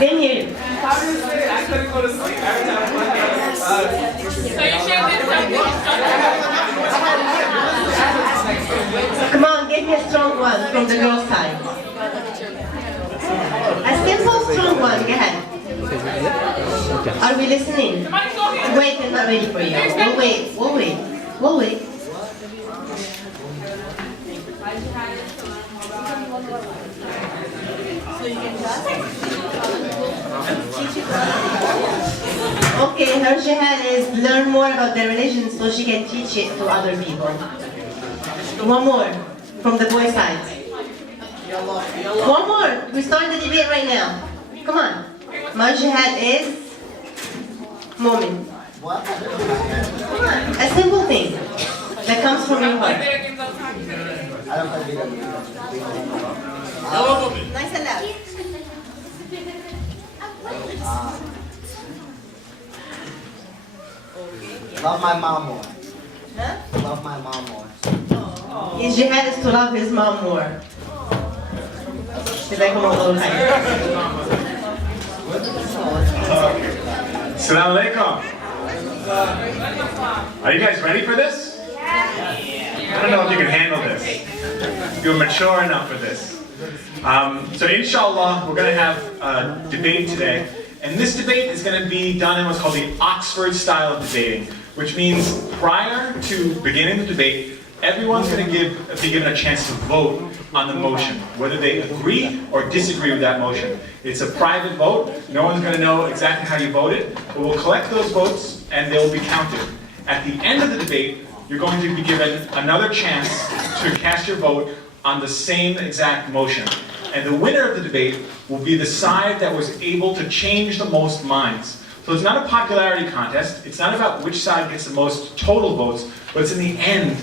Didn't hear you. Come on, give me a strong one from the girls' side. A simple, strong one. Go ahead. Are we listening? Wait, I'm not ready for you. We'll wait. We'll wait. We'll wait. Okay, her shahada is learn more about their religion so she can teach it to other people. One more from the boy side. One more. We're starting the debate right now. Come on. My shahad is moment. Come on. A simple thing that comes from your heart. Nice and loud. Love my mom more. Huh? Love my mom more. His jihad is to love his mom more. Assalamu alaikum. Are you guys ready for this? I don't know if you can handle this. You're mature enough for this. So inshallah, we're going to have a debate today. And this debate is going to be done in what's called the Oxford style of debating, which means prior to beginning the debate, everyone's going to be given a chance to vote on the motion, whether they agree or disagree with that motion. It's a private vote. No one's going to know exactly how you voted, but we'll collect those votes and they will be counted. At the end of the debate, you're going to be given another chance to cast your vote on the same exact motion. And the winner of the debate will be the side that was able to change the most minds. So it's not a popularity contest. It's not about which side gets the most total votes, but it's in the end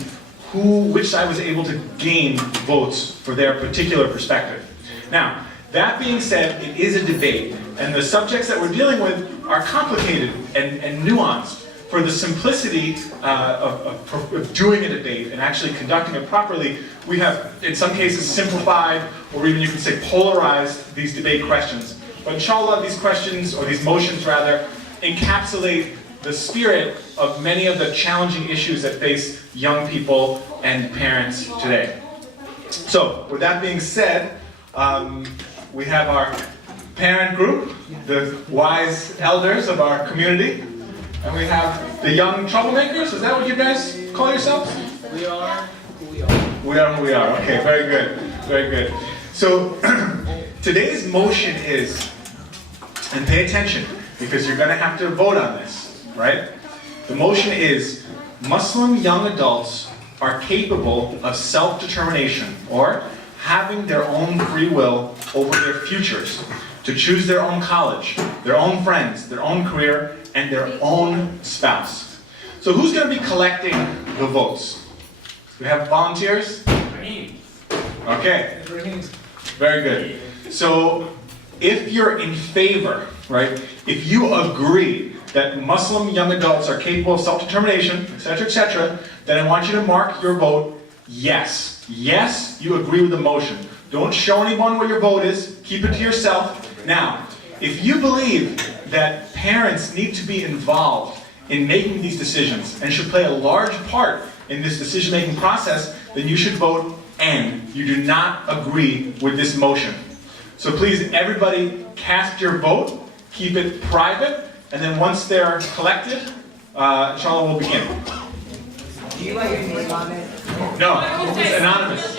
which side was able to gain votes for their particular perspective. Now, that being said, it is a debate, and the subjects that we're dealing with are complicated and nuanced. For the simplicity of doing a debate and actually conducting it properly, we have, in some cases, simplified, or even you can say polarized, these debate questions. But inshallah, these questions, or these motions rather, encapsulate the spirit of many of the challenging issues that face young people and parents today. So, with that being said, we have our parent group, the wise elders of our community, and we have the young troublemakers. Is that what you guys call yourselves? We are who we are. We are who we are. Okay, very good. Very good. So, today's motion is, and pay attention, because you're going to have to vote on this, right? The motion is, Muslim young adults are capable of self-determination, or having their own free will over their futures, to choose their own college, their own friends, their own career, and their own spouse. So who's going to be collecting the votes? We have volunteers? Okay. Very good. So if you're in favor, right, if you agree that Muslim young adults are capable of self-determination, etc., then I want you to mark your vote yes. Yes, you agree with the motion. Don't show anyone where your vote is. Keep it to yourself. Now, if you believe that parents need to be involved in making these decisions and should play a large part in this decision-making process, then you should vote N. You do not agree with this motion. So please, everybody, cast your vote, keep it private, and then once they're collected, inshallah, we'll begin. Do you write your name on it? No, it's anonymous.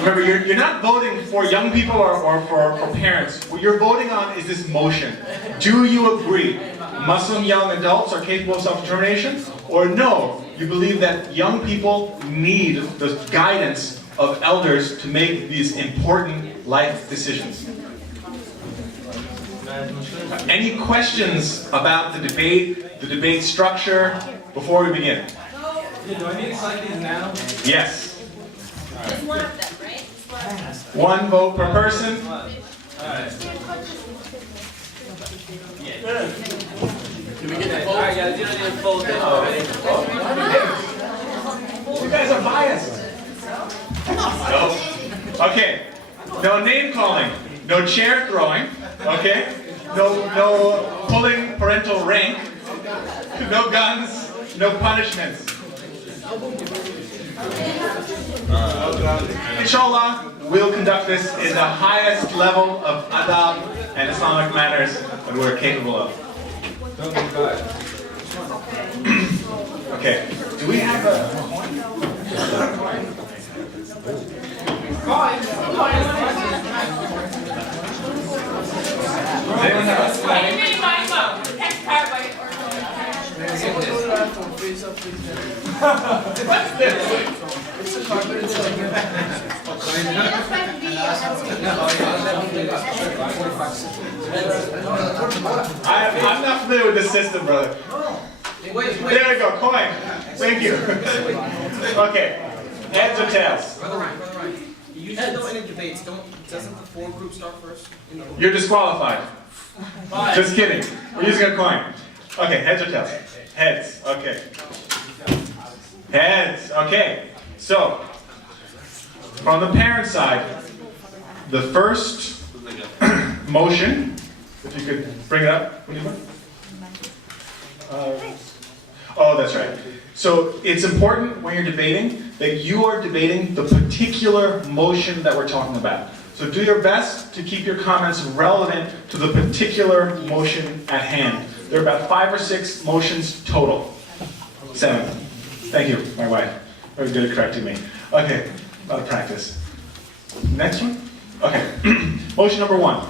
Remember, you're not voting for young people or for parents. What you're voting on is this motion. Do you agree Muslim young adults are capable of self-determination? Or no, you believe that young people need the guidance of elders to make these important life decisions? Any questions about the debate structure before we begin? Do I need to sign these now? Yes. Just one of them, right? One vote per person. Alright. Can we get the vote? Alright guys, you don't need to fold it already. Okay. No name calling. No chair throwing. Okay. No pulling parental rank. No guns. No punishments. Inshallah, we'll conduct this in the highest level of adab and Islamic manners that we're capable of. Okay. Do we have I'm not familiar with this system, brother. There we go, coin. Thank you. Okay. Heads or tails? Brother Ryan. You said though in the debates, doesn't the four group start first? You're disqualified. Just kidding. We're using a coin. Okay, heads or tails? Heads. Okay. Heads. Okay. So, from the parent side, the first motion, if you could bring it up. What do you want? Oh, that's right. So it's important when you're debating that you are debating the particular motion that we're talking about. So do your best to keep your comments relevant to the particular motion at hand. There are about 5 or 6 motions total. 7. Thank you, my wife. Very good at correcting me. Okay, a lot of practice. Next one? Okay. Motion number 1.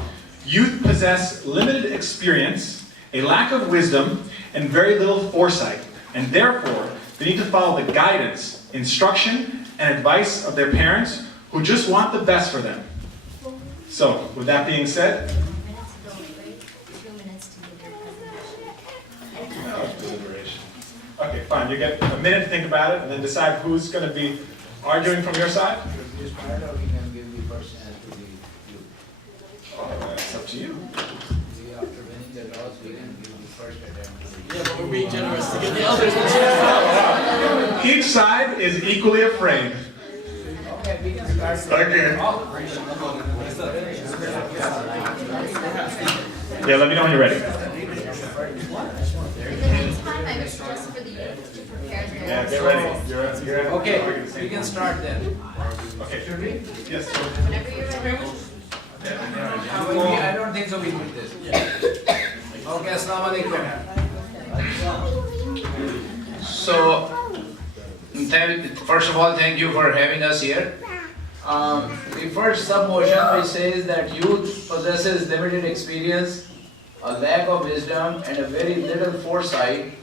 Youth possess limited experience, a lack of wisdom, and very little foresight, and therefore they need to follow the guidance, instruction, and advice of their parents who just want the best for them. So, with that being said, deliberation. Okay, fine. You get a minute to think about it, and then decide who's going to be arguing from your side. Oh, that's up to you. Yeah, but we're being generous to get the others. Each side is equally afraid. Okay, we can start. Okay. Yeah, let me know when you're ready. Yeah, get ready. You're Okay, we can start then. Okay. Yes. Whenever you're ready. I don't think so we need this. Okay, Assalamu alaikum. So, first of all, thank you for having us here. The first sub-motion which says that youth possesses limited experience, a lack of wisdom, and a very little foresight,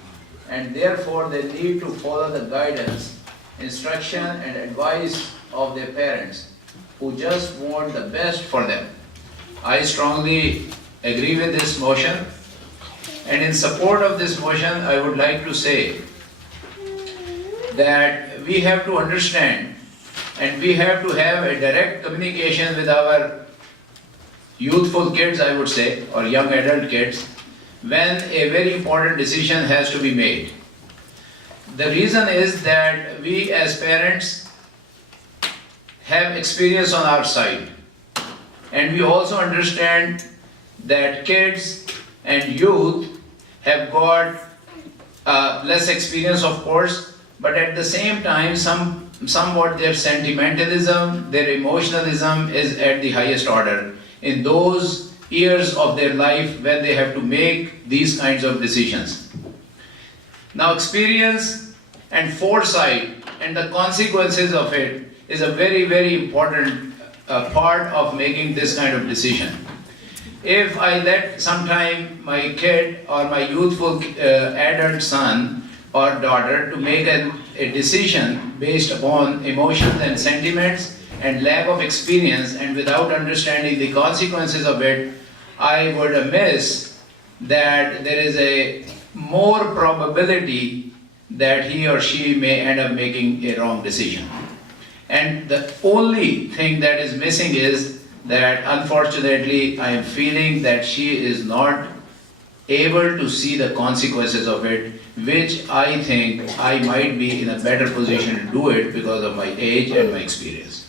and therefore they need to follow the guidance, instruction, and advice of their parents, who just want the best for them. I strongly agree with this motion, and in support of this motion, I would like to say that we have to understand and we have to have a direct communication with our youthful kids, I would say, or young adult kids, when a very important decision has to be made. The reason is that we as parents have experience on our side, and we also understand that kids and youth have got less experience, of course, but at the same time somewhat their sentimentalism, their emotionalism is at the highest order in those years of their life when they have to make these kinds of decisions. Now, experience and foresight and the consequences of it is a very, very important part of making this kind of decision. If I let sometime my kid or my youthful adult son or daughter to make a decision based upon emotions and sentiments and lack of experience and without understanding the consequences of it, I would miss that there is a more probability that he or she may end up making a wrong decision. And the only thing that is missing is that unfortunately I am feeling that she is not able to see the consequences of it, which I think I might be in a better position to do it because of my age and my experience.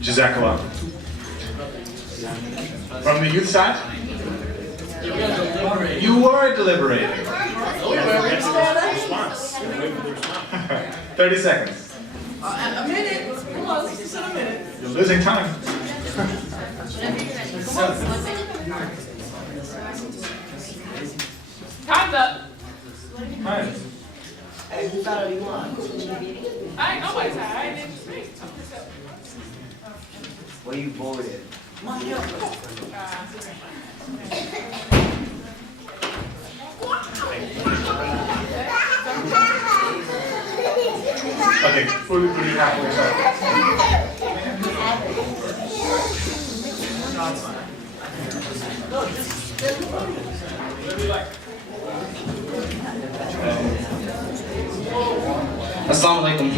Jazakallah. From the youth side? You were deliberating. 30 seconds. A minute. Come on, you said a minute. You're losing time. Time's up. Fine. Hey, who got you on? I ain't nobody's tired. I didn't speak. Well, you voted. Okay, who do you have for yourself? Assalamu alaikum.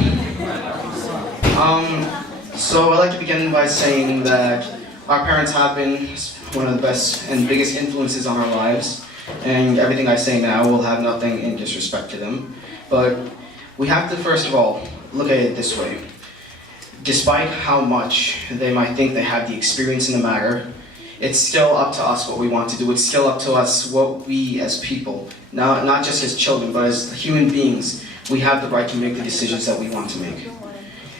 So I'd like to begin by saying that our parents have been one of the best and biggest influences on our lives, and everything I say now will have nothing in disrespect to them. But we have to first of all look at it this way. Despite how much they might think they have the experience in the matter, it's still up to us what we want to do. It's still up to us what we as people, not just as children, but as human beings, we have the right to make the decisions that we want to make.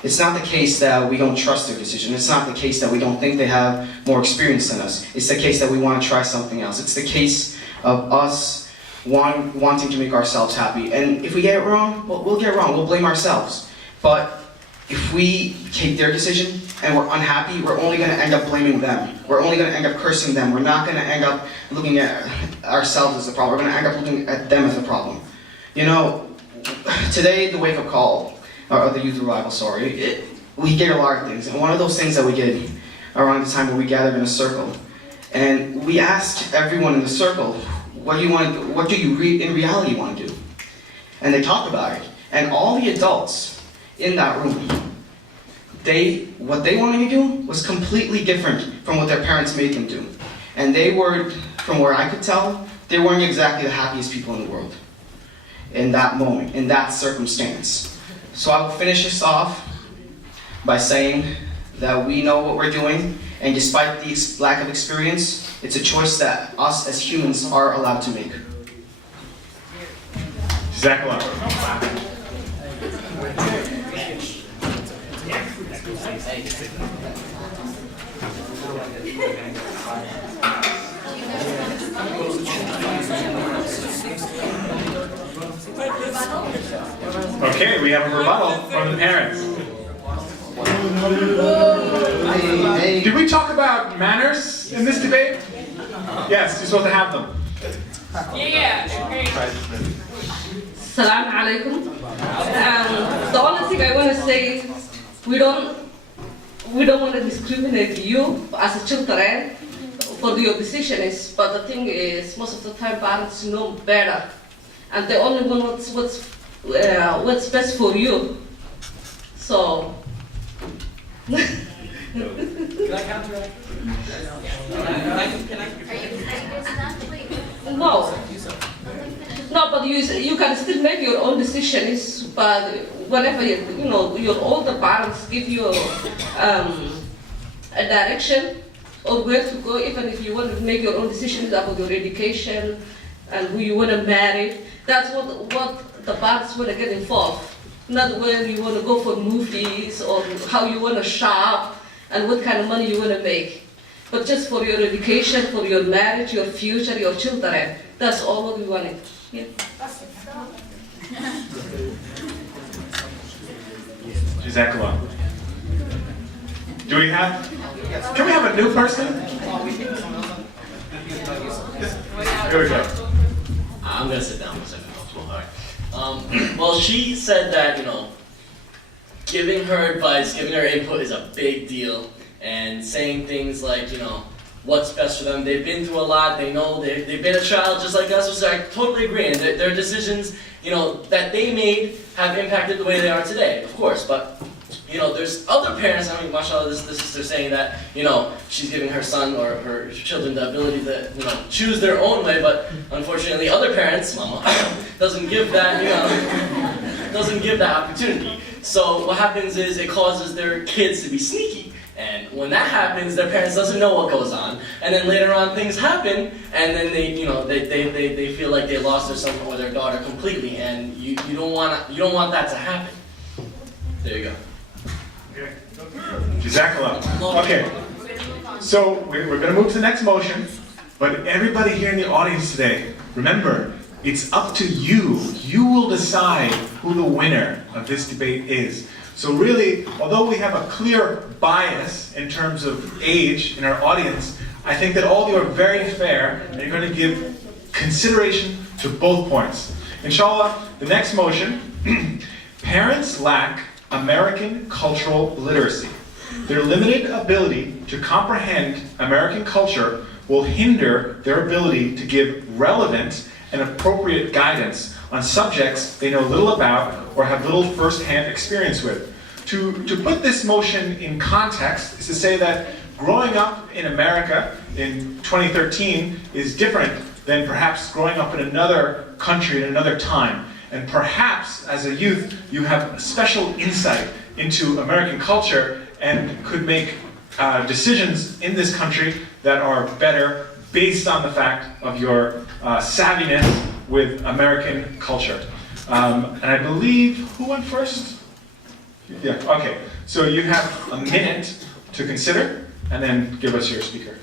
It's not the case that we don't trust their decision. It's not the case that we don't think they have more experience than us. It's the case that we want to try something else. It's the case of us wanting to make ourselves happy. And if we get it wrong, well, we'll get it wrong. We'll blame ourselves. But if we take their decision and we're unhappy, we're only going to end up blaming them. We're only going to end up cursing them. We're not going to end up looking at ourselves as the problem. We're going to end up looking at them as the problem. You know, today, the wake-up call, or the youth revival, sorry, we get a lot of things. And one of those things that we get around the time when we gathered in a circle, and we asked everyone in the circle, what do you in reality want to do? And they talked about it. And all the adults in that room, what they wanted to do was completely different from what their parents made them do. And they were, from where I could tell, they weren't exactly the happiest people in the world in that moment, in that circumstance. So I will finish this off by saying that we know what we're doing, and despite the lack of experience, it's a choice that us as humans are allowed to make. Jazakallah. Okay, we have a rebuttal from the parents. Did we talk about manners in this debate? Yes, you're supposed to have them. Yeah. Assalamu alaikum. The only thing I want to say is we don't want to discriminate you as a children for your decisions, but the thing is, most of the time parents know better, and they only want what's best for you. So. Can I counteract? No, but you can still make your own decisions. But whenever your older parents give you a direction or where to go, even if you want to make your own decisions about your education and who you want to marry, that's what the parents want to get involved. Not where you want to go for movies or how you want to shop and what kind of money you want to make. But just for your education, for your marriage, your future, your children. That's all what we wanted. Yeah. Jazakallah. Can we have a new person? Here we go. I'm gonna sit down for a second. Well, she said that, giving her advice, giving her input is a big deal, and saying things like, what's best for them. They've been through a lot. They know they've been a child just like us. So I totally agree. And their decisions, that they made have impacted the way they are today, of course. But, there's other parents, mashallah, this sister saying that, she's giving her son or her children the ability to, choose their own way. But unfortunately, other parents, mama, doesn't give that, doesn't give that opportunity. So what happens is it causes their kids to be sneaky. And when that happens, their parents doesn't know what goes on, and then later on things happen, and then they feel like they lost their son or their daughter completely, and you don't want that to happen. There you go. Okay. Jazakallah. Okay. So we're going to move to the next motion, but everybody here in the audience today, remember, it's up to you. You will decide who the winner of this debate is. So really, although we have a clear bias in terms of age in our audience, I think that all of you are very fair and you're going to give consideration to both points. Inshallah, the next motion, parents lack American cultural literacy. Their limited ability to comprehend American culture will hinder their ability to give relevant and appropriate guidance on subjects they know little about or have little first-hand experience with. To put this motion in context is to say that growing up in America in 2013 is different than perhaps growing up in another country at another time. And perhaps as a youth you have special insight into American culture and could make decisions in this country that are better based on the fact of your savviness with American culture. And I believe, who went first? Yeah, okay. So you have a minute to consider, and then give us your speaker.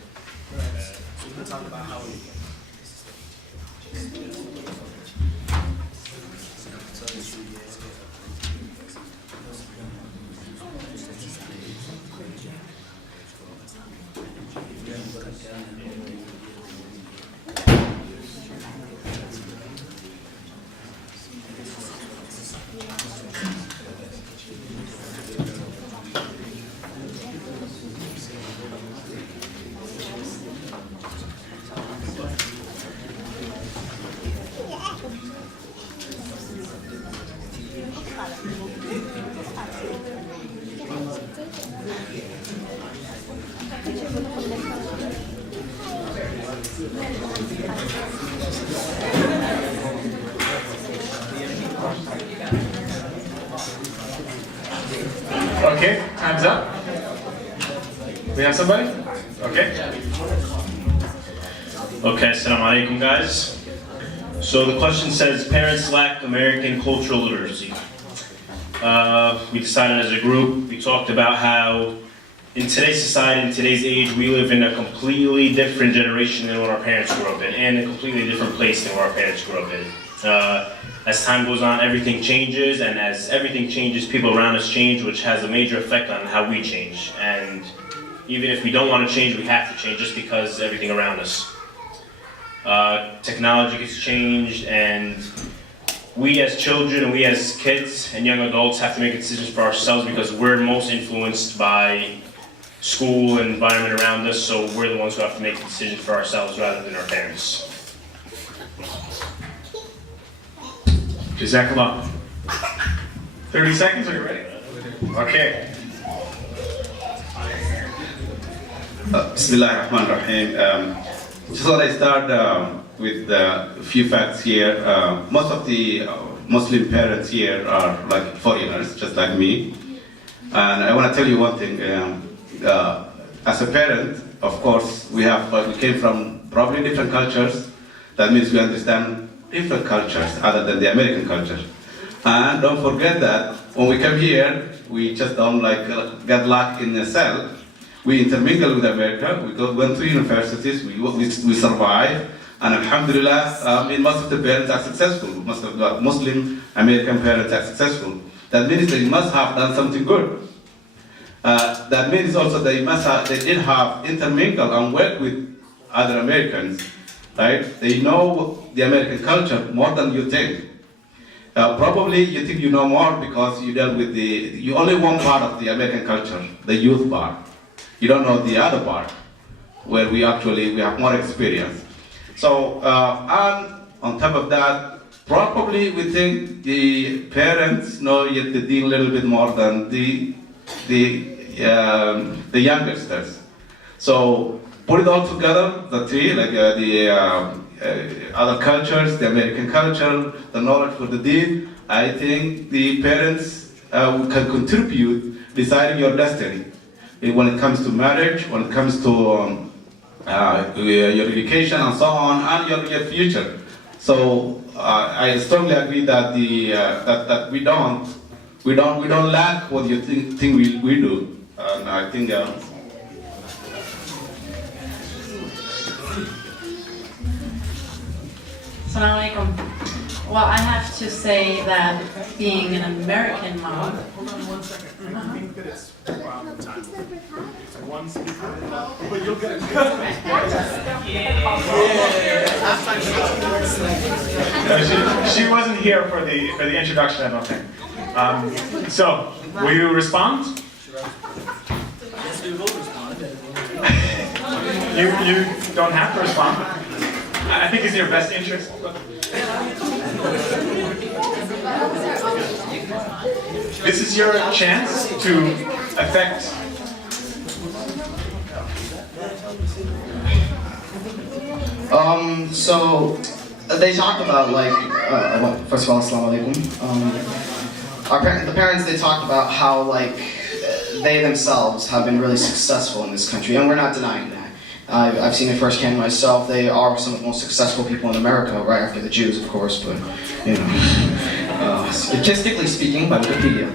Okay, time's up. We have somebody? Okay. Okay, assalamu alaikum guys. So the question says, parents lack American cultural literacy. We decided as a group, we talked about how in today's society, in today's age, we live in a completely different generation than what our parents grew up in, and a completely different place than where our parents grew up in. As time goes on, everything changes, and as everything changes, people around us change, which has a major effect on how we change. And even if we don't want to change, we have to change just because everything around us. Technology gets changed, and we as children and we as kids and young adults have to make decisions for ourselves because we're most influenced by school and environment around us, so we're the ones who have to make the decisions for ourselves rather than our parents. Jazakallah. 30 seconds, are you ready? Okay. Bismillah ar-Rahman ar-Rahim. Just thought I start with a few facts here. Most of the Muslim parents here are like foreigners, just like me. And I want to tell you one thing. As a parent, of course, we came from probably different cultures. That means we understand different cultures other than the American culture. And don't forget that when we come here, we just don't get locked in a cell. We intermingle with America, we went to universities, we survive, and alhamdulillah, most of the parents are successful. Most of the Muslim American parents are successful. That means they must have done something good. That means also they did have intermingle and work with other Americans. Right? They know the American culture more than you think. Probably you think you know more because you dealt with you only one part of the American culture, the youth part. You don't know the other part, where we have more experience. So, and on top of that, probably we think the parents know yet the deal a little bit more than the youngsters. So, put it all together, the three, like the other cultures, the American culture, the knowledge for the deen, I think the parents can contribute deciding your destiny. when it comes to marriage, when it comes to your education and so on, and your future. So I strongly agree that that we don't lack what you think we do, and I think. Assalamu alaikum. Well, I have to say that being an American mom. Hold on 1 second. I think that it's time. One speaker, but you'll get it. She wasn't here for the introduction, I don't think. So, will you respond? Yes, we will respond. You don't have to respond. I think it's in your best interest. This is your chance to affect. So they talked about like, well, first of all, assalamu alaikum. The parents, they talked about how like they themselves have been really successful in this country, and we're not denying that. I've seen it firsthand myself. They are some of the most successful people in America, right after the Jews, of course, but, you know, statistically speaking, by Wikipedia.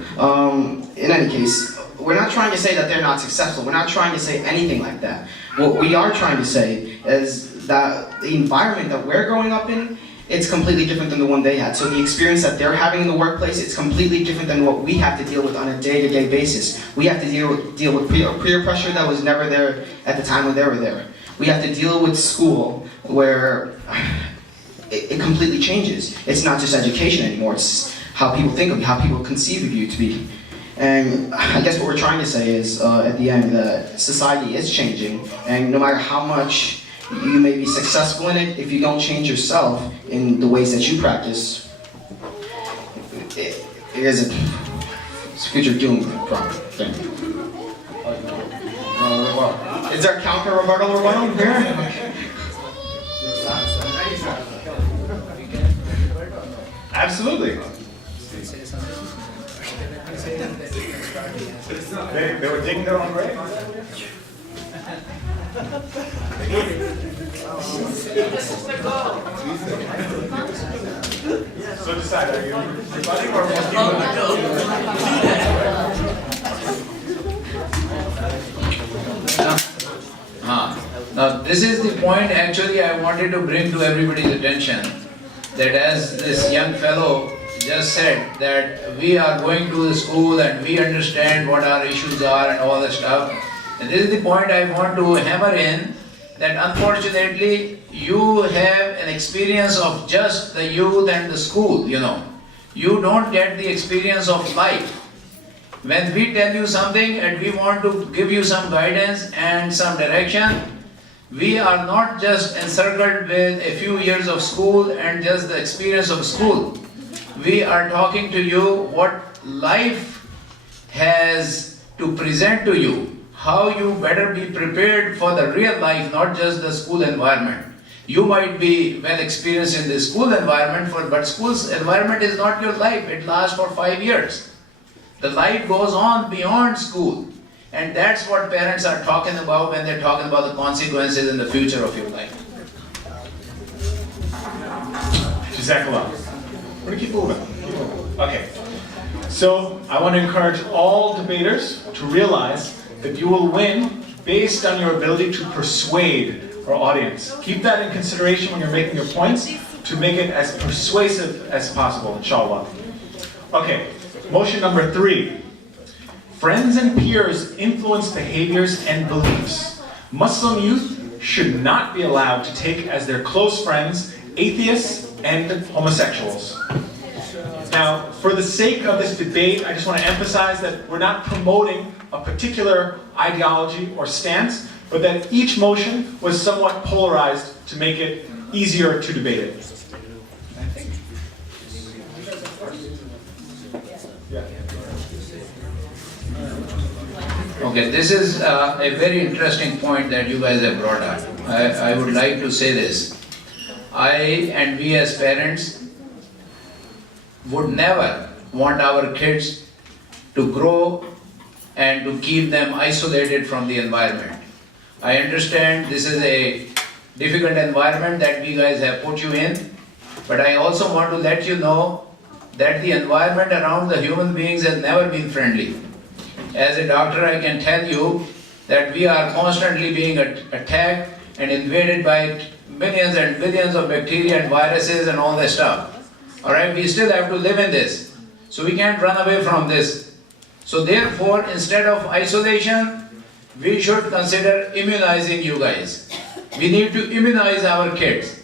In any case, we're not trying to say that they're not successful. We're not trying to say anything like that. What we are trying to say is that the environment that we're growing up in, it's completely different than the one they had. So the experience that they're having in the workplace, it's completely different than what we have to deal with on a day-to-day basis. We have to deal with peer pressure that was never there at the time when they were there. We have to deal with school where it completely changes. It's not just education anymore, it's how people think of you, how people conceive of you to be. And I guess what we're trying to say is, at the end, that society is changing, and no matter how much you may be successful in it, if you don't change yourself in the ways that you practice, it is a future doom problem. Thank you. Is there a counter rebuttal here? Absolutely. They were digging their own grave. So decide, are you rebutting or Now, this is the point actually I wanted to bring to everybody's attention, that as this young fellow just said, that we are going to the school and we understand what our issues are and all that stuff. And this is the point I want to hammer in, that unfortunately you have an experience of just the youth and the school, you know. You don't get the experience of life. When we tell you something and we want to give you some guidance and some direction, we are not just encircled with a few years of school and just the experience of school. We are talking to you what life has to present to you, how you better be prepared for the real life, not just the school environment. You might be well experienced in the school environment, but school's environment is not your life. It lasts for 5 years. The life goes on beyond school. And that's what parents are talking about when they're talking about the consequences in the future of your life. Jazakallah. We're gonna keep moving. Okay. So I want to encourage all debaters to realize that you will win based on your ability to persuade our audience. Keep that in consideration when you're making your points, to make it as persuasive as possible, inshallah. Okay, motion number 3. Friends and peers influence behaviors and beliefs. Muslim youth should not be allowed to take as their close friends atheists and homosexuals. Now, for the sake of this debate, I just want to emphasize that we're not promoting a particular ideology or stance, but that each motion was somewhat polarized to make it easier to debate it. Okay, this is a very interesting point that you guys have brought up. I would like to say this. I and we as parents would never want our kids to grow and to keep them isolated from the environment. I understand this is a difficult environment that we guys have put you in, but I also want to let you know that the environment around the human beings has never been friendly. As a doctor, I can tell you that we are constantly being attacked and invaded by millions and billions of bacteria and viruses and all that stuff. Alright, we still have to live in this. So we can't run away from this. So therefore, instead of isolation, we should consider immunizing you guys. We need to immunize our kids.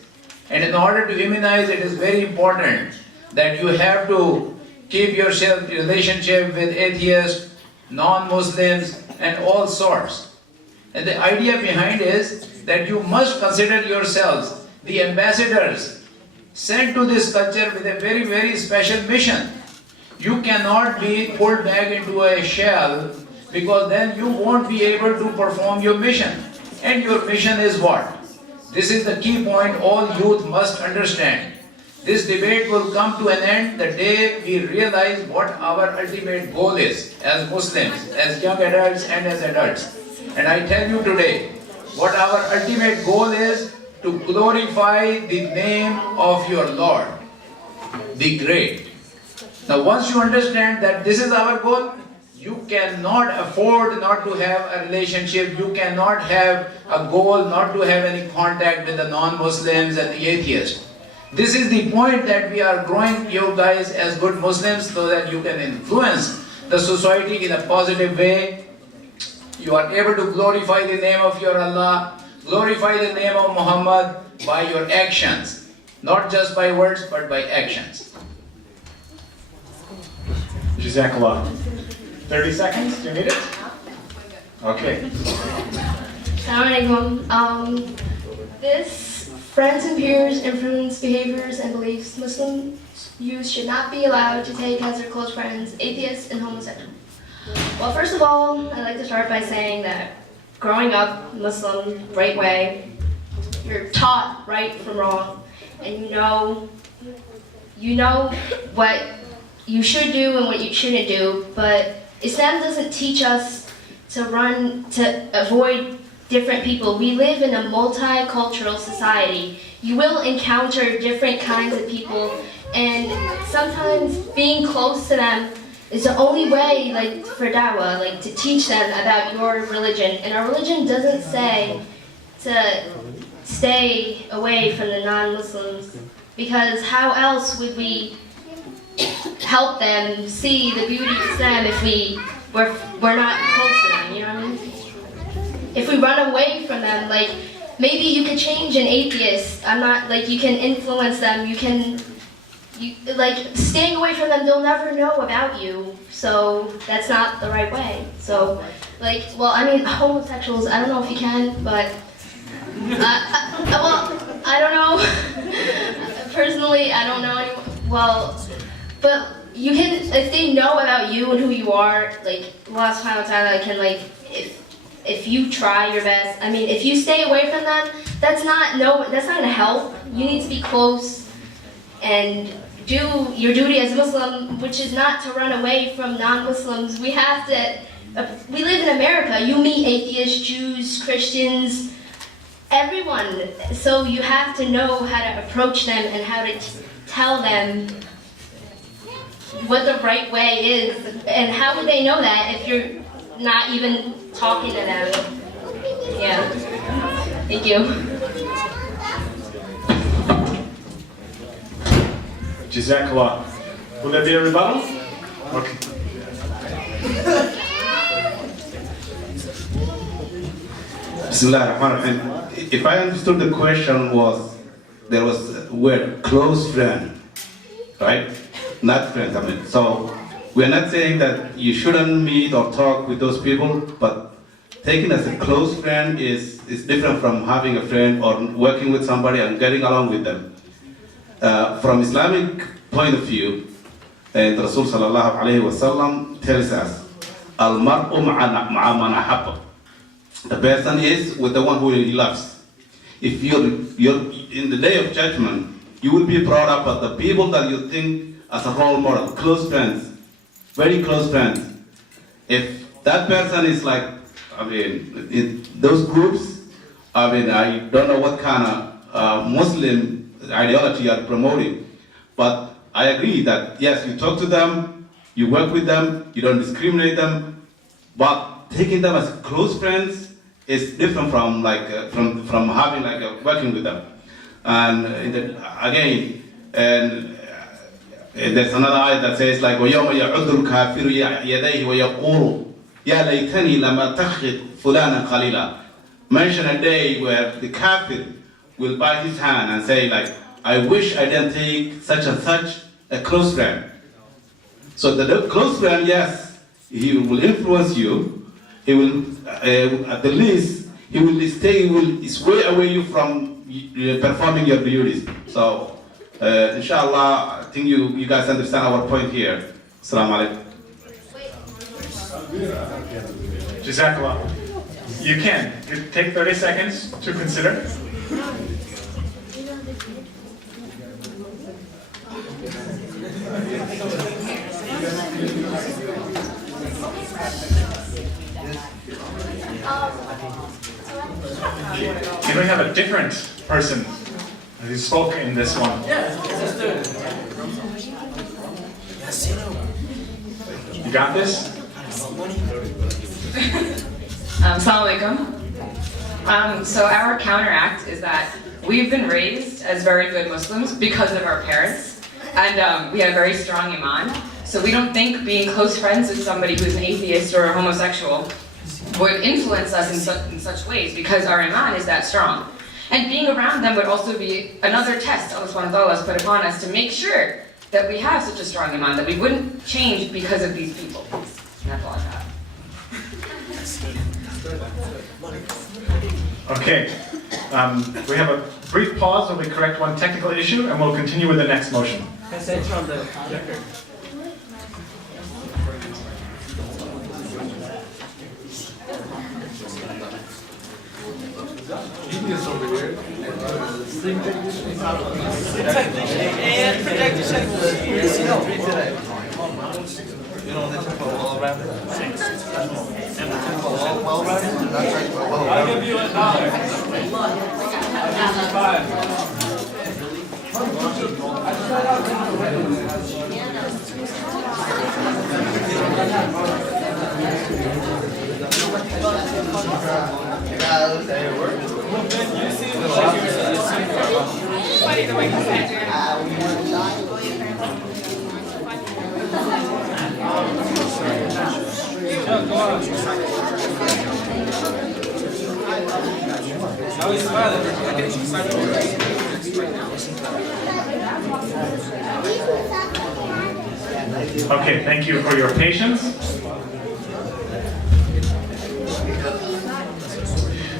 And in order to immunize, it is very important that you have to keep yourself in relationship with atheists, non-Muslims, and all sorts. And the idea behind is that you must consider yourselves the ambassadors sent to this culture with a very, very special mission. You cannot be pulled back into a shell, because then you won't be able to perform your mission. And your mission is what? This is the key point all youth must understand. This debate will come to an end the day we realize what our ultimate goal is as Muslims, as young adults and as adults. And I tell you today, what our ultimate goal is to glorify the name of your Lord, the Great. Now once you understand that this is our goal, you cannot afford not to have a relationship, you cannot have a goal not to have any contact with the non-Muslims and the atheists. This is the point that we are growing you guys as good Muslims so that you can influence the society in a positive way. You are able to glorify the name of your Allah, glorify the name of Muhammad by your actions, not just by words but by actions. Jazakallah. 30 seconds, do you need it? Okay. Assalamualaikum. This friends and peers influence behaviors and beliefs Muslim youth should not be allowed to take as their close friends, atheists and homosexuals. Well, first of all, I'd like to start by saying that growing up Muslim, right way, you're taught right from wrong, and you know what you should do and what you shouldn't do, but Islam doesn't teach us to avoid different people. We live in a multicultural society. You will encounter different kinds of people, and sometimes being close to them is the only way, like for da'wah, like to teach them about your religion. And our religion doesn't say to stay away from the non-Muslims, because how else would we help them see the beauty of Islam if we're not close to them, you know what I mean? If we run away from them, like maybe you can change an atheist. I'm not like you can influence them. You like staying away from them. They'll never know about you. So that's not the right way. So like, well, I mean, homosexuals. I don't know if you can, but well, I don't know. Personally, I don't know anyone. Well, but you can, if they know about you and who you are, like last time I can like if you try your best. I mean, if you stay away from them, that's not gonna help. You need to be close and do your duty as a Muslim, which is not to run away from non-Muslims. We have to. We live in America. You meet atheists, Jews, Christians, everyone. So you have to know how to approach them and how to tell them what the right way is. And how would they know that if you're not even talking to them? Yeah. Thank you. Jazakallah. Will there be a rebuttal? Okay. Bismillahirrahmanirrahim. If I understood the question was, there was a word close friend, right? Not friends, I mean. So we're not saying that you shouldn't meet or talk with those people, but taking as a close friend is different from having a friend or working with somebody and getting along with them. From Islamic point of view, and Rasul sallallahu alayhi wa sallam tells us, Al-mar'u ma'a man ahabba. The person is with the one who he loves. If you're in the day of judgment, you will be brought up as the people that you think as a role model, close friends, very close friends. If that person is like, I mean, those groups, I mean, I don't know what kind of Muslim ideology you are promoting, but I agree that yes, you talk to them, you work with them, you don't discriminate them, but taking them as close friends is different from like from having like working with them. And again, and there's another ayah that says like وَيَوْمَ يَعُدُّ الْكَافِرُ يَدَيْهِ وَيَقُولُ يَا لَيْتَنِي لَمَا تَخِذْ فُلَانًا خَلِيلًا. Mention a day where the kafir will bite his hand and say like, I wish I didn't take such and such a close friend. So the close friend, yes, he will influence you. He will, at the least, he will sway away you from performing your duties. So, inshallah, I think you guys understand our point here. Assalamu alaikum. Jazakallah. You can. You take 30 seconds to consider. Can we have a different person who spoke in this one? You got this? Assalamu alaikum. So our counteract is that we've been raised as very good Muslims because of our parents, and we have very strong iman. So we don't think being close friends with somebody who's an atheist or a homosexual would influence us in such ways because our iman is that strong. And being around them would also be another test Allah subhanahu wa ta'ala has put upon us to make sure that we have such a strong iman, that we wouldn't change because of these people. And that's all I got. Okay. We have a brief pause while we correct one technical issue, and we'll continue with the next motion. Can I say it on the record? Genius over here. Sing technician. And projection. You know, they talk about well-rounded. And they talk about well-rounded. Not talking about well-rounded. I'll give you $1. I'll give you 5. Now he's smiling. Okay, thank you for your patience.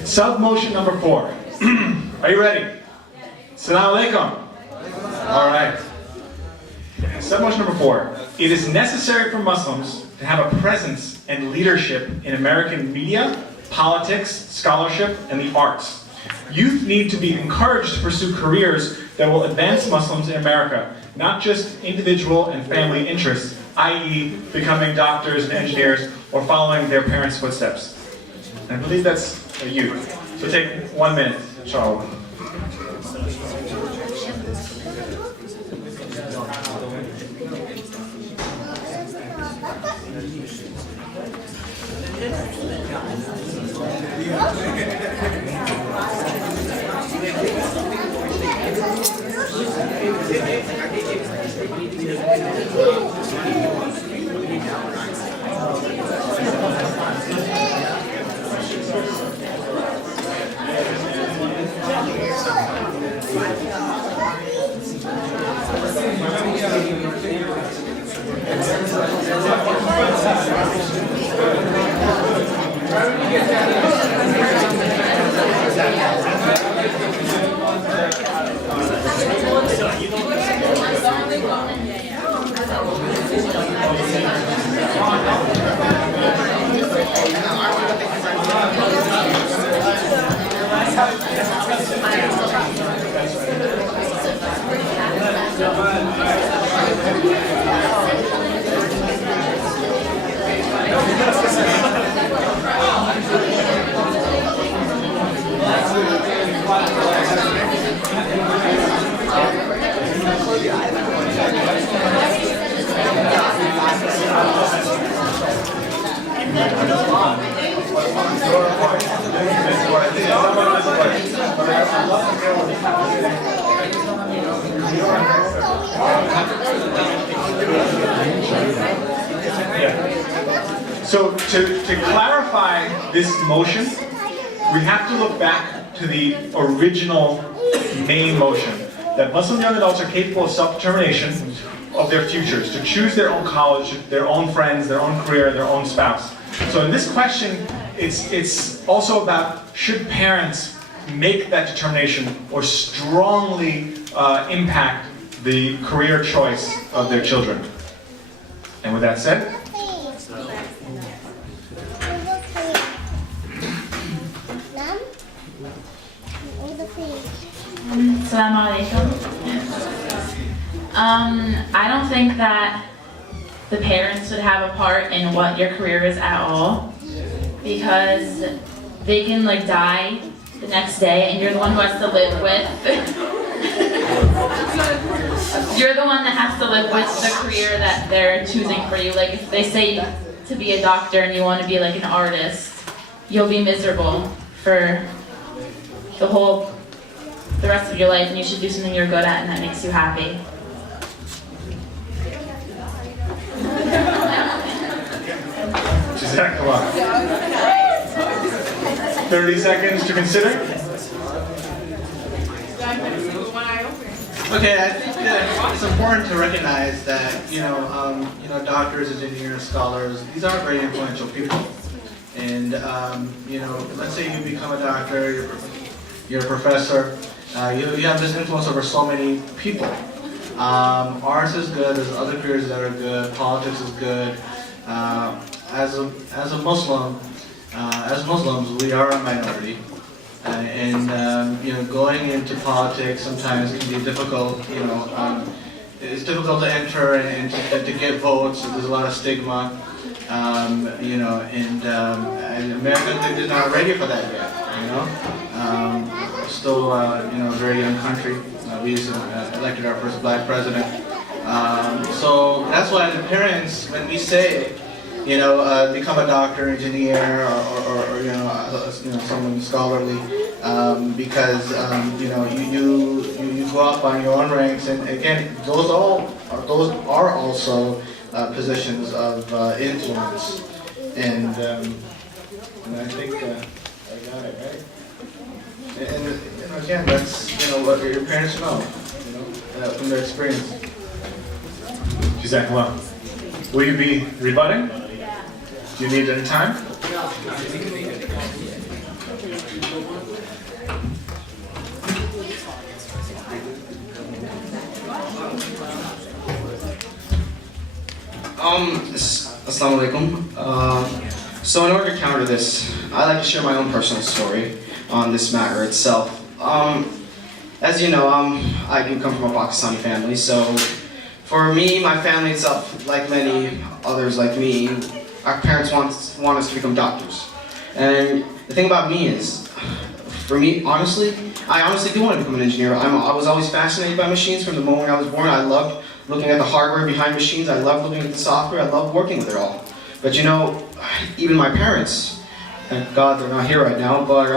Sub-motion number 4. Are you ready? Assalamu alaikum. All right. Sub-motion number 4. It is necessary for Muslims to have a presence and leadership in American media, politics, scholarship, and the arts. Youth need to be encouraged to pursue careers that will advance Muslims in America, not just individual and family interests, i.e. becoming doctors and engineers or following their parents' footsteps. And I believe that's a youth. So take 1 minute, inshallah. So to clarify this motion, we have to look back to the original main motion, that Muslim young adults are capable of self-determination of their futures, to choose their own college, their own friends, their own career, their own spouse. So in this question, it's also about, should parents make that determination or strongly impact the career choice of their children? And with that said, Assalamu alaikum. I don't think that the parents would have a part in what your career is at all, because they can like die the next day and you're the one who has to live with you're the one that has to live with the career that they're choosing for you. Like if they say to be a doctor and you want to be like an artist, you'll be miserable for the rest of your life, and you should do something you're good at and that makes you happy. Jazakallah. 30 seconds to consider. Okay, I think that it's important to recognize that doctors, engineers, scholars, these are very influential people. And let's say you become a doctor, you're a professor, you have this influence over so many people. Arts is good, there's other careers that are good, politics is good. As a Muslim, as Muslims, we are a minority. Going into politics sometimes can be difficult. It's difficult to enter and to get votes. There's a lot of stigma. And America is not ready for that yet. Still, a very young country. We just elected our first black president. So that's why the parents, when we say, become a doctor, engineer, or someone scholarly, because you go up on your own ranks, and again, those are also positions of influence, and I think I got it right. And again, that's what your parents know, from their experience. Jazakallah. Will you be rebutting? Do you need any time? Assalamu alaikum. So in order to counter this, I like to share my own personal story on this matter itself. As you know, I do come from a Pakistani family, so for me, my family itself, like many others like me, our parents want us to become doctors. And the thing about me is, for me, I honestly do want to become an engineer. I was always fascinated by machines from the moment I was born. I loved looking at the hardware behind machines. I loved looking at the software. I loved working with it all. But even my parents, thank God they're not here right now, but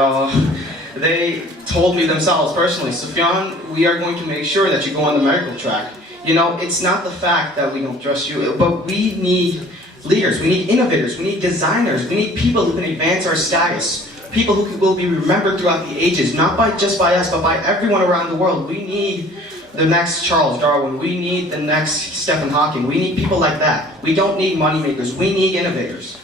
they told me themselves personally, Sufyan, we are going to make sure that you go on the medical track. It's not the fact that we don't trust you, but we need leaders, we need innovators, we need designers, we need people who can advance our status, people who will be remembered throughout the ages, not just by us, but by everyone around the world. We need the next Charles Darwin, we need the next Stephen Hawking, we need people like that. We don't need moneymakers, we need innovators.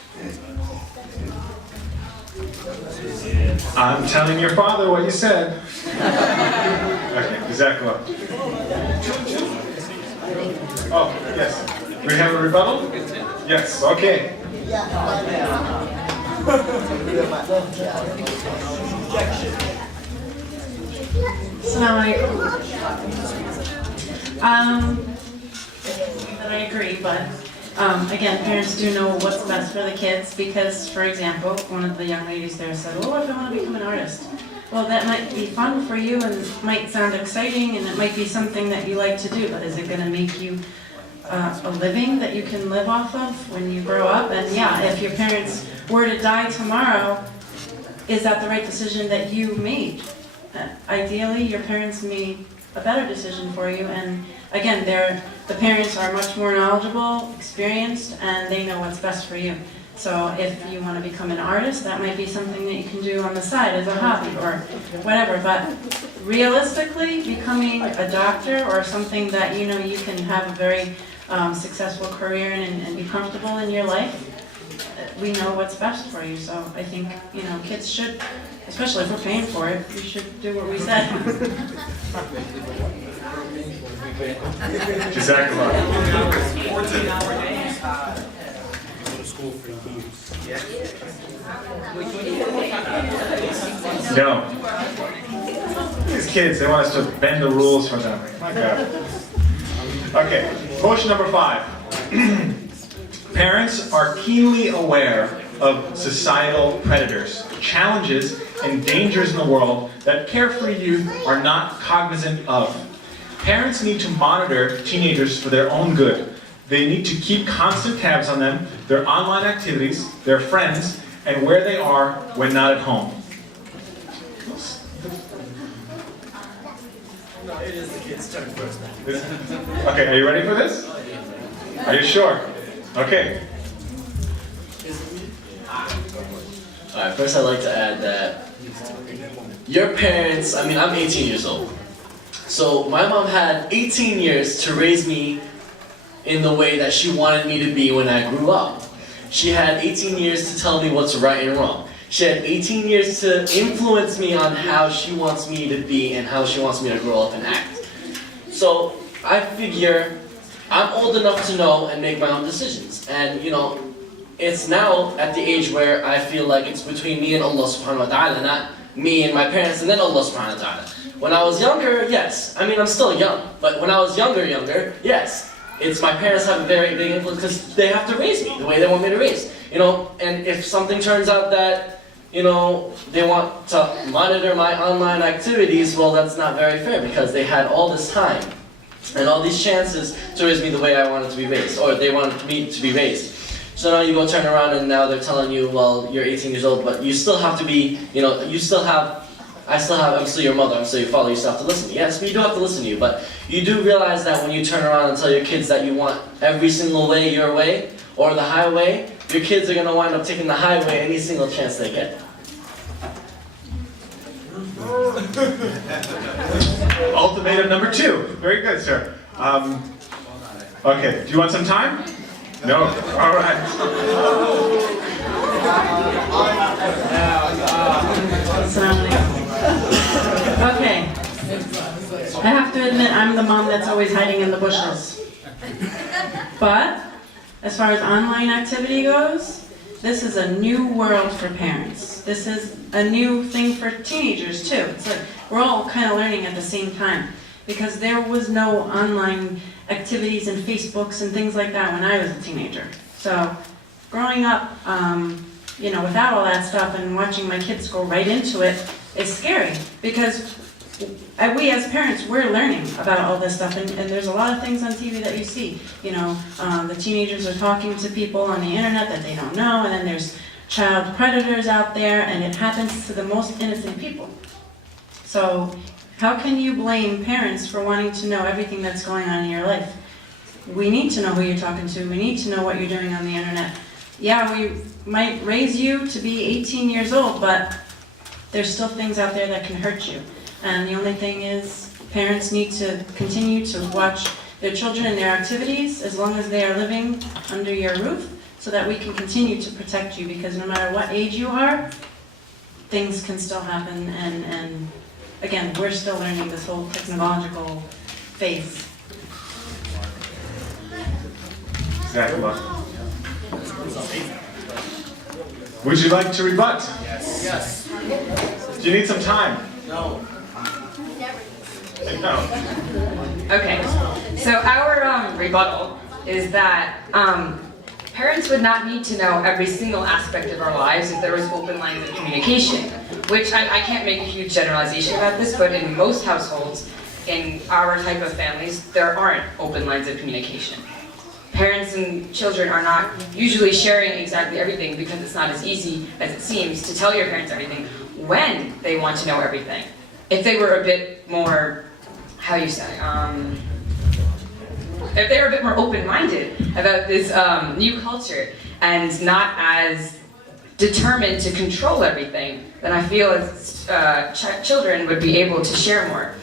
I'm telling your father what you said. Okay, Jazakallah. Oh, yes. We have a rebuttal? Yes, okay. That I agree, but again, parents do know what's best for the kids, because, for example, one of the young ladies there said, "Oh, if I want to become an artist." Well, that might be fun for you and might sound exciting, and it might be something that you like to do, but is it going to make you a living that you can live off of when you grow up. And yeah, if your parents were to die tomorrow, is that the right decision that you made? Ideally, your parents made a better decision for you, and again, the parents are much more knowledgeable, experienced, and they know what's best for you. So if you want to become an artist, that might be something that you can do on the side as a hobby or whatever. But realistically, becoming a doctor or something that you know you can have a very successful career in and be comfortable in your life, we know what's best for you. So I think, you know, kids should, especially if we're paying for it, we should do what we said. No. These kids, they want us to bend the rules for them. My God. Okay, motion number 5. Parents are keenly aware of societal predators, challenges, and dangers in the world that carefree youth are not cognizant of. Parents need to monitor teenagers for their own good. They need to keep constant tabs on them, their online activities, their friends, and where they are when not at home. No, it is the kid's turn first. Okay, are you ready for this? Are you sure? Okay. Alright, first I'd like to add that your parents, I mean, I'm 18 years old. So my mom had 18 years to raise me in the way that she wanted me to be when I grew up. She had 18 years to tell me what's right and wrong. She had 18 years to influence me on how she wants me to be and how she wants me to grow up and act. So I figure I'm old enough to know and make my own decisions. And you know, it's now at the age where I feel like it's between me and Allah subhanahu wa ta'ala, not me and my parents and then Allah subhanahu wa ta'ala. When I was younger, yes. I mean, I'm still young, but when I was younger, yes. It's my parents have a very big influence because they have to raise me the way they want me to raise. You know, and if something turns out that, you know, they want to monitor my online activities, well, that's not very fair because they had all this time and all these chances to raise me the way I wanted to be raised, or they wanted me to be raised. So now you go turn around and now they're telling you, well, you're 18 years old, but you still have to be, you know, I'm still your mother, I'm still your father, you still have to listen to me. Yes, we do have to listen to you, but you do realize that when you turn around and tell your kids that you want every single way your way, or the highway, your kids are going to wind up taking the highway any single chance they get. Ultimatum number 2. Very good, sir. Okay, do you want some time? No? All right. Okay. I have to admit, I'm the mom that's always hiding in the bushes. But, as far as online activity goes, this is a new world for parents. This is a new thing for teenagers too. It's like we're all kind of learning at the same time, because there was no online activities and Facebooks and things like that when I was a teenager. So growing up, you know, without all that stuff and watching my kids go right into it is scary, because we as parents, we're learning about all this stuff, and there's a lot of things on TV that you see. You know, the teenagers are talking to people on the internet that they don't know, and then there's child predators out there, and it happens to the most innocent people. So how can you blame parents for wanting to know everything that's going on in your life? We need to know who you're talking to. We need to know what you're doing on the internet. Yeah, we might raise you to be 18 years old, but there's still things out there that can hurt you. And the only thing is, parents need to continue to watch their children and their activities as long as they are living under your roof, so that we can continue to protect you, because no matter what age you are, things can still happen, and again, we're still learning this whole technological phase. Exactly. Would you like to rebut? Yes. Do you need some time? No. No. Okay, so our rebuttal is that parents would not need to know every single aspect of our lives if there was open lines of communication, which I can't make a huge generalization about this, but in most households, in our type of families, there aren't open lines of communication. parents and children are not usually sharing exactly everything because it's not as easy as it seems to tell your parents everything when they want to know everything. If they were a bit more, how you say, if they were a bit more open-minded about this new culture and not as determined to control everything, then I feel as children would be able to share more.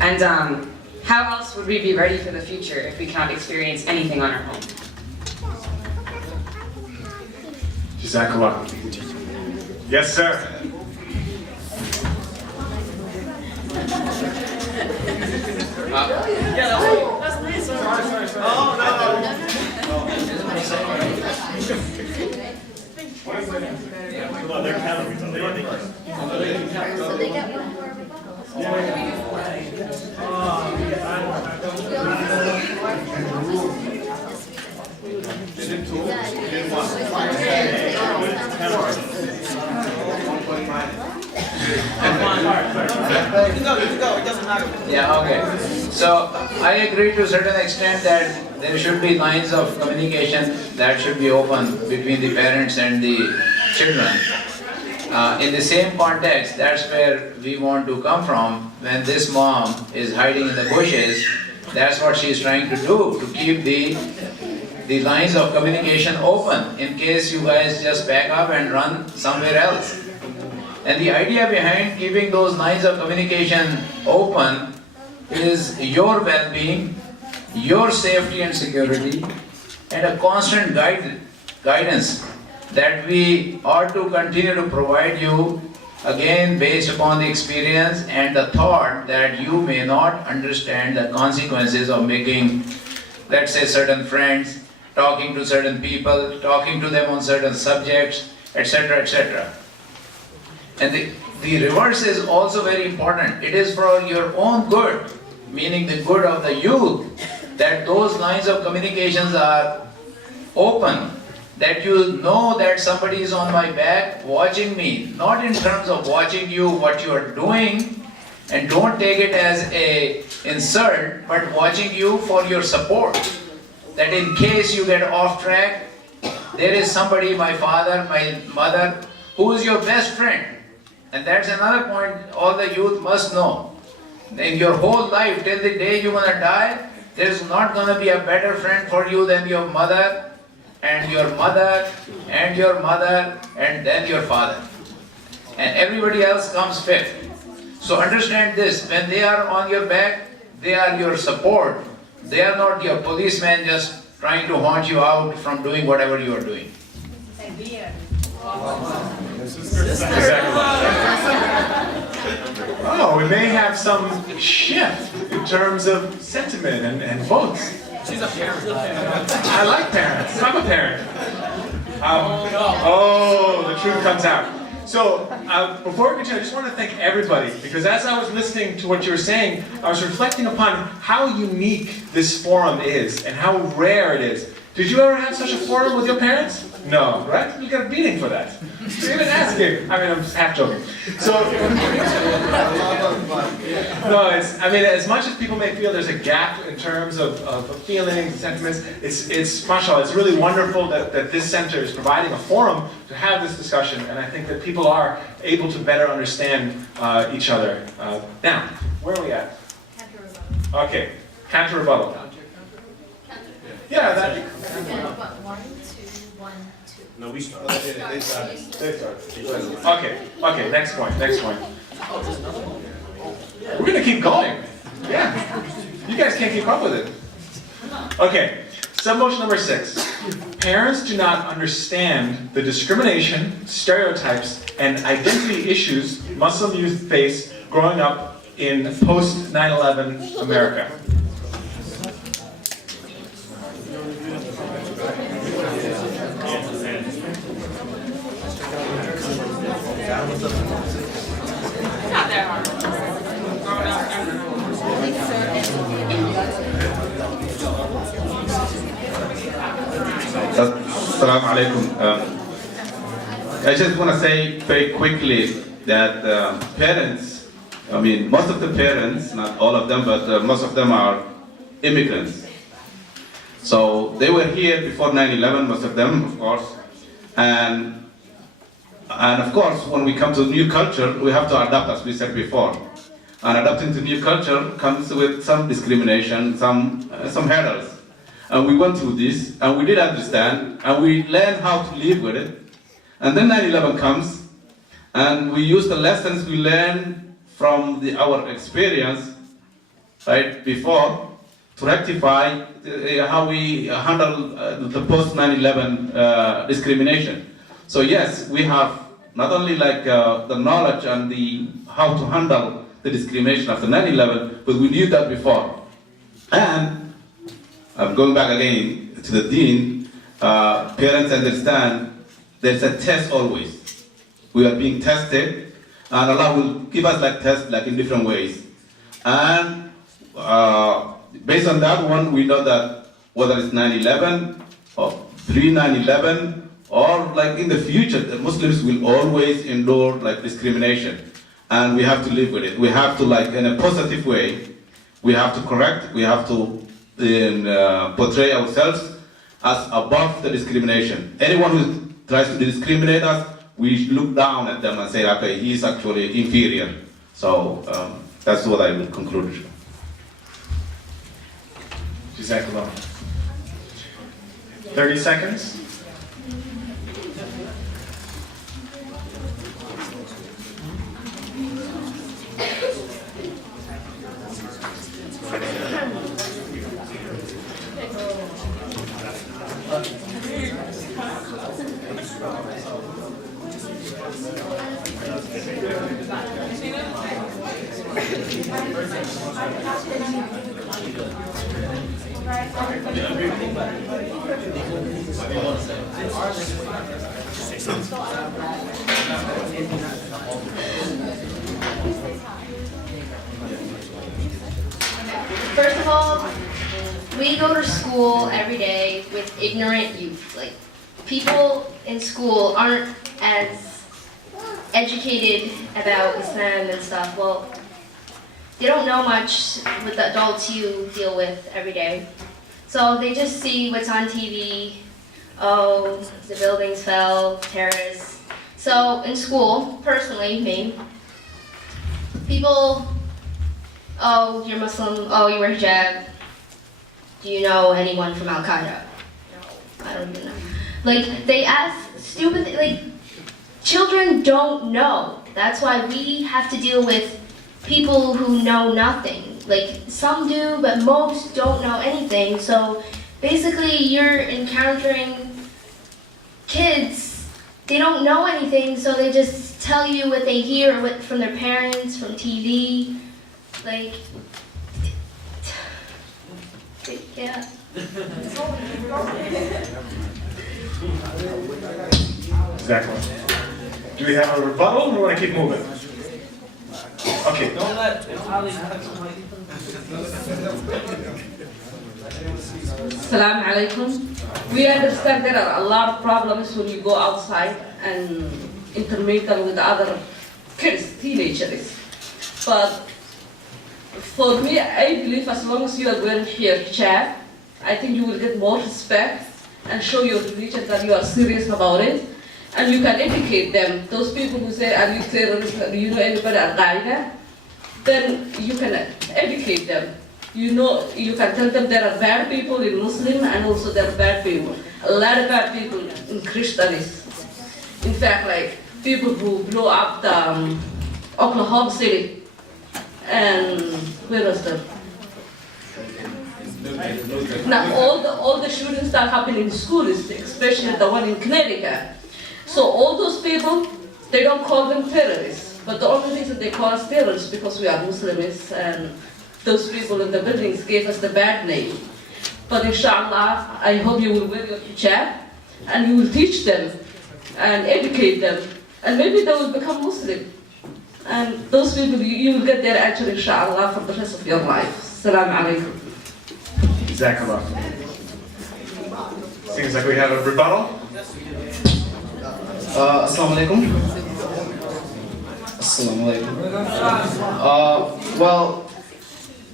And how else would we be ready for the future if we cannot experience anything on our own? Jazakallah. Yes, sir. That's nice. Sorry. Oh, no. They're calories. So they get one more. Yeah, okay. So I agree to a certain extent that there should be lines of communication that should be open between the parents and the children. In the same context, that's where we want to come from. When this mom is hiding in the bushes, that's what she's trying to do, to keep the lines of communication open in case you guys just back up and run somewhere else. And the idea behind keeping those lines of communication open is your well-being, your safety and security, and a constant guidance that we ought to continue to provide you, again based upon the experience and the thought that you may not understand the consequences of making, let's say, certain friends, talking to certain people, talking to them on certain subjects, etc., etc. And the reverse is also very important. It is for your own good, meaning the good of the youth, that those lines of communications are open, that you know that somebody is on my back watching me, not in terms of watching you, what you are doing, and don't take it as a insult, but watching you for your support. That in case you get off track, there is somebody, my father, my mother, who is your best friend. And that's another point all the youth must know. In your whole life, till the day you're gonna die, there's not gonna be a better friend for you than your mother, and your mother, and your mother, and then your father. And everybody else comes fifth. So understand this, when they are on your back, they are your support. They are not your policemen just trying to haunt you out from doing whatever you are doing. Oh, we may have some shift in terms of sentiment and votes. She's a parent. I like parents. I'm a parent. Oh, the truth comes out. So, before we continue, I just want to thank everybody, because as I was listening to what you were saying, I was reflecting upon how unique this forum is and how rare it is. Did you ever have such a forum with your parents? No, right? You got a beating for that. You even asking. I mean, I'm just half joking. So, no, as much as people may feel there's a gap in terms of feelings and sentiments, it's mashallah, it's really wonderful that this center is providing a forum to have this discussion, and I think that people are able to better understand each other. Now, where are we at? Okay, counter rebuttal. Yeah, that. 1, 2, 1, 2. No, we started. They started. Okay, next point. We're gonna keep going. Yeah. You guys can't keep up with it. Okay, sub-motion number 6. Parents do not understand the discrimination, stereotypes, and identity issues Muslim youth face growing up in post-9/11 America. Not that hard. Assalamu alaikum. I just want to say very quickly that parents, most of the parents, not all of them, but most of them are immigrants. So they were here before 9/11, most of them, of course. And of course, when we come to new culture, we have to adapt, as we said before. And adapting to new culture comes with some discrimination, some hurdles. And we went through this, and we did understand, and we learned how to live with it. And then 9/11 comes, and we use the lessons we learned from our experience, right, before, to rectify how we handle the post 9/11 discrimination. So yes, we have not only like the knowledge and how to handle the discrimination after 9/11, but we knew that before. And I'm going back again to the dean. Parents understand there's a test always. We are being tested, and Allah will give us like tests like in different ways. And based on that one, we know that whether it's 9/11 or pre-9/11 or like in the future, the Muslims will always endure like discrimination, and we have to live with it. We have to, like, in a positive way, we have to correct. We have to portray ourselves as above the discrimination. Anyone who tries to discriminate us, we look down at them and say, okay, he's actually inferior. So that's what I will conclude. Jazakallah. 30 seconds. First of all, we go to school every day with ignorant youth. Like, people in school aren't as educated about Islam and stuff. Well, they don't know much with the adults you deal with every day. So they just see what's on TV. Oh, the buildings fell, terrorists. So in school, personally, me, people, oh, you're Muslim, oh, you wear hijab. Do you know anyone from Al-Qaeda? No, I don't even know. Like, they ask stupid, like, children don't know. That's why we have to deal with people who know nothing. Like, some do, but most don't know anything. So basically, you're encountering kids, they don't know anything, so they just tell you what they hear from their parents, from TV. Like, yeah. Exactly. Do we have a rebuttal, or do we want to keep moving? Okay. Don't let Ali Assalamu alaikum. We understand there are a lot of problems when you go outside and intermingle with other kids, teenagers. But for me, I believe as long as you are wearing your hijab, I think you will get more respect and show your religion that you are serious about it. And you can educate them. Those people who say, are you terrorists, do you know anybody at Al-Qaeda? Then you can educate them. You know, you can tell them there are bad people in Muslim and also there are bad people. A lot of bad people in Christianity. In fact, like people who blew up the Oklahoma City and where was that? Now all the shootings that happen in schools, especially the one in Connecticut. So all those people, they don't call them terrorists, but the only reason they call us terrorists because we are Muslims and those people in the buildings gave us the bad name. But inshallah, I hope you will wear your hijab and you will teach them and educate them and maybe they will become Muslim. And those people, you will get their ajr inshallah for the rest of your life. Assalamu alaikum. Jazakallah. Seems like we have a rebuttal. Assalamu alaikum. Assalamu alaikum. Well,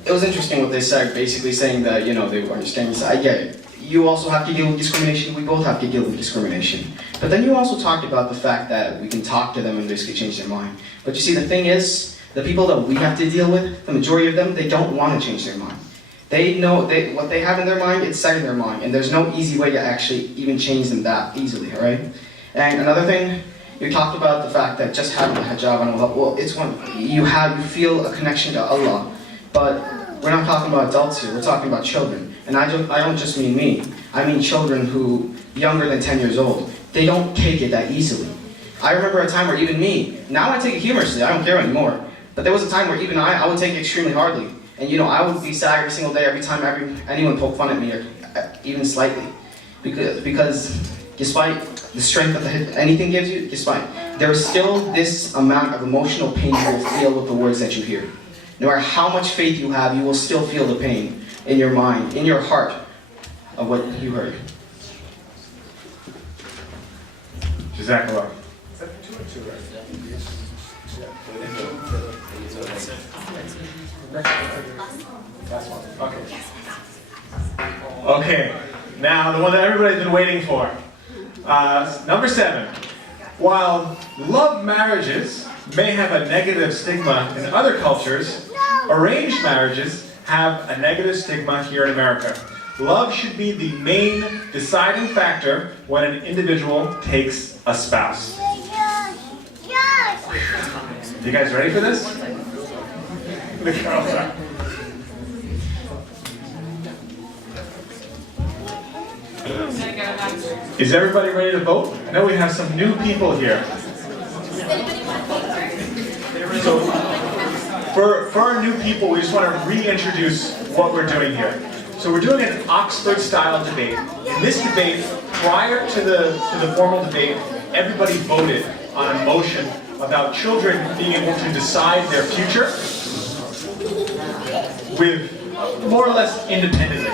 it was interesting what they said, basically saying that, you know, they were understanding. So I get it. you also have to deal with discrimination, we both have to deal with discrimination. But then you also talked about the fact that we can talk to them and basically change their mind. But you see, the thing is, the people that we have to deal with, the majority of them, they don't want to change their mind. They know what they have in their mind, it's set in their mind, and there's no easy way to actually even change them that easily, alright? And another thing, you talked about the fact that just having a hijab and all that, well, it's when you feel a connection to Allah, but we're not talking about adults here, we're talking about children. And I don't just mean me, I mean children who, younger than 10 years old, they don't take it that easily. I remember a time where even me, now I take it humorously, I don't care anymore, but there was a time where even I would take it extremely hardly. And I would be sad every single day, every time anyone poked fun at me, or even slightly. Because despite the strength that anything gives you, there is still this amount of emotional pain you will feel with the words that you hear. No matter how much faith you have, you will still feel the pain in your mind, in your heart, of what you heard. Jazakallah. Okay, now the one that everybody's been waiting for. Number 7. While love marriages may have a negative stigma in other cultures, arranged marriages have a negative stigma here in America. Love should be the main deciding factor when an individual takes a spouse. You guys ready for this? The girls are. Is everybody ready to vote? I know we have some new people here. So, for our new people, we just want to reintroduce what we're doing here. So we're doing an Oxford-style debate. In this debate, prior to the formal debate, everybody voted on a motion about children being able to decide their future with more or less independently.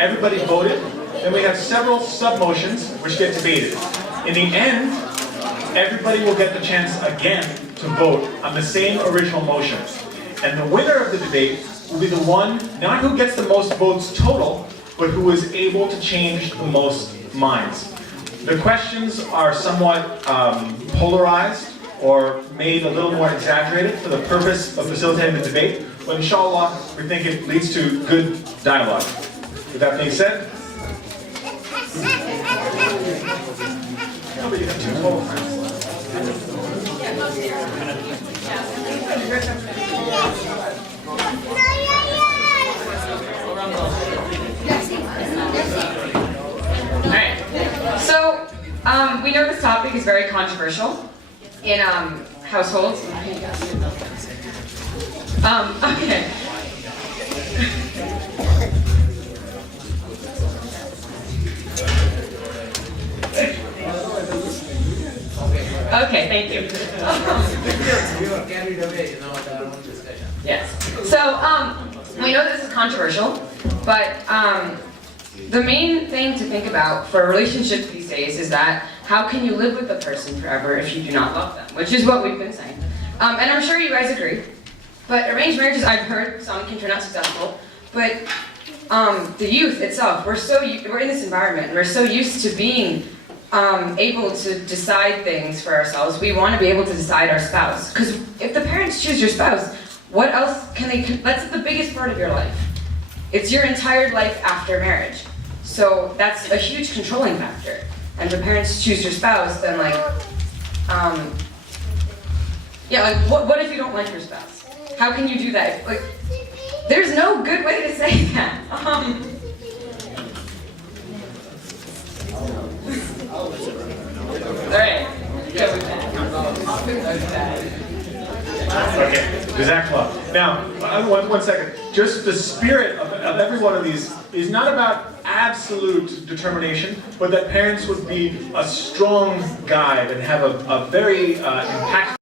Everybody voted. Then we have several sub-motions which get debated. In the end, everybody will get the chance again to vote on the same original motion. And the winner of the debate will be the one, not who gets the most votes total, but who is able to change the most minds. The questions are somewhat polarized or made a little more exaggerated for the purpose of facilitating the debate, but inshallah, we think it leads to good dialogue. With that being said, Alright, so we know this topic is very controversial in households. Okay. Okay, thank you. Yes. So, we know this is controversial, but the main thing to think about for a relationship these days is that how can you live with a person forever if you do not love them, which is what we've been saying. And I'm sure you guys agree. But arranged marriages, I've heard some can turn out successful, but the youth itself, we're in this environment, we're so used to being able to decide things for ourselves. We want to be able to decide our spouse. Because if the parents choose your spouse, what else can they, that's the biggest part of your life. It's your entire life after marriage. So that's a huge controlling factor. And if the parents choose your spouse, then what if you don't like your spouse? How can you do that? Like, there's no good way to say that. Alright. okay, Jazakallah. Now, one second. Just the spirit of every one of these is not about absolute determination, but that parents would be a strong guide and have a very impactful